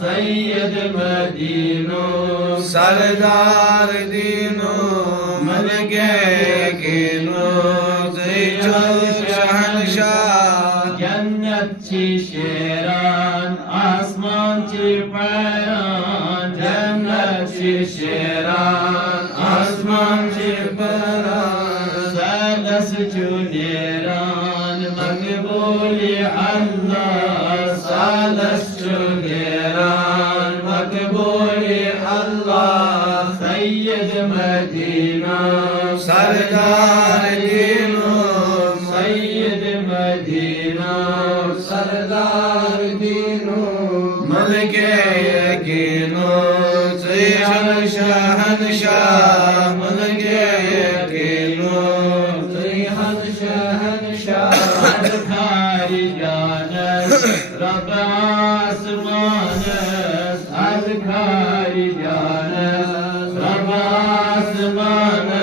सैयद मदीनो सरदार दीनो मलके कीनो जो शहनशाह जन्नत ची शेरान आसमान ची पैरान जन्नत ची शेरान आसमान ची पैरान सालस चुनेरान मकबूली अल्लाह सालस चुनेरान मकबूली अल्लाह सैयद मदीना सरदार दीनो सैयद मदीना सरदार दीनो मलके कीनो शहनशाह मलके कीनो अज़खारी जानस रब आसमानस अज़खारी जानस रब आसमानस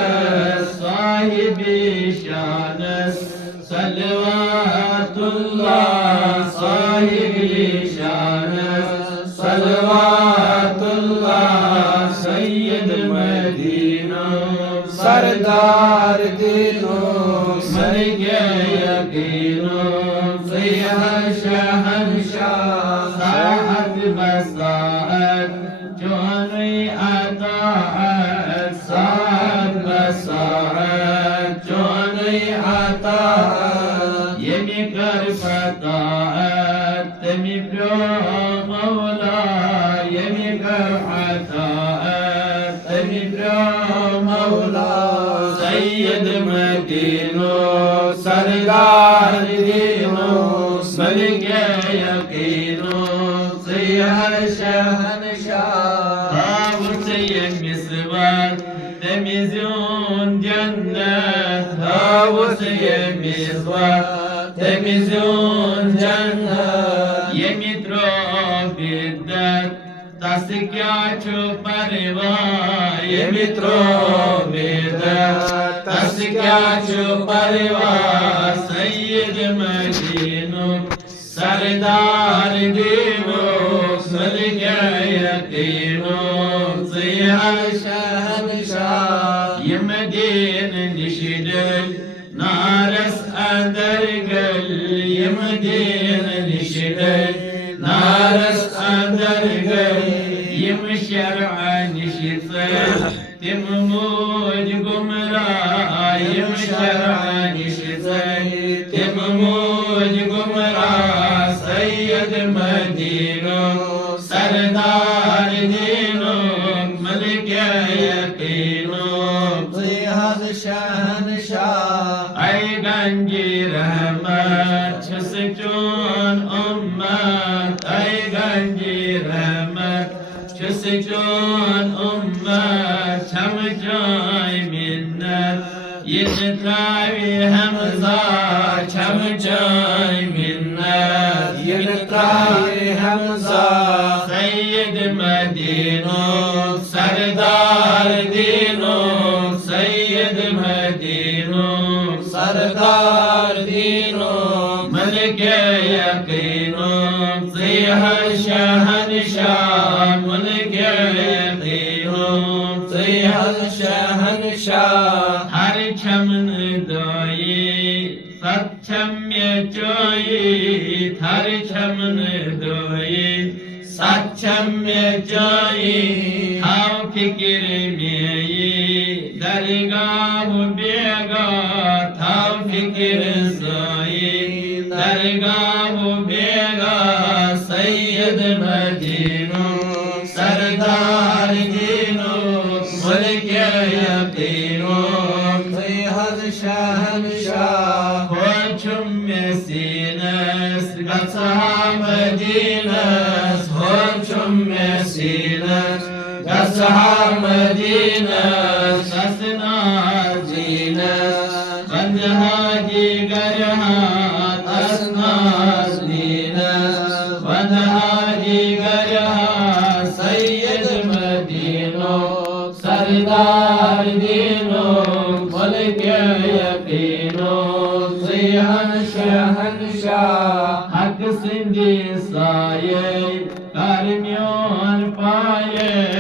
साहिबी शानस सलवातुल्लाह साहिबी शानस सलवातुल्लाह सैयद मदीना सरदार दीनो मलके यकीनो शहनशाह साहत बसाहत जोनी अताअत साहत बसाहत जोनी अताअत यमी कर फताअत तमी प्यो मौला यमी कर अताअत तमी प्यो मौला सैयद मदीनो सरदार दीनो मलके यकीनो शहनशाह दावत मिसवाक तमिज़ून जन्नत दावत मिसवाक तमिज़ून जन्नत यमित्रो बिद्दत तस क्या छु परवाह यमित्रो बिद्दत तस क्या छु परवाह सैयद मदीनो सरदार दीनो मलके यकीनो शहनशाह यमदीन निशिदल नारस अंदरगल यमदीन निशिदल नारस अंदरगल यम शरअ निशितल तिम मोज गुमराह यम शरअ निशितल तिम मोज गुमराह सैयद मदीनो सरदार दीनो मलके यकीनो शहनशाह ऐ गंजी रहमत छस चोन उम्मत ऐ गंजी रहमत छस चोन उम्मत छम जाय मिन्नत yin travi hamza छम जाय मिन्नत yin travi hamza सैयद मदीनो सरदार दीनो सैयद मदीनो सरदार दीनो मलके यकीनो शहनशाह मलके यकीनो शहनशाह हर छमन दोई सच्छम्य चोई हर छमन दोई सच्छम्य चोई हाव फिकिर में दरगाह बेगा थाव फिकिर सोई दरगाह बेगा सैयद मदीनो सरदार दीनो मलके यकीनो शहनशाह होचुम सीनस गसहा मदीनस होचुम सीनस गसहा मदीनस असना जीनस बंदहा जी गरहा असना जीनस बंदहा जी गरहा सैयद मदीनो सरदार दीनो मलके यकीनो शहनशाह हक सिंधी साये करमियो अर्पये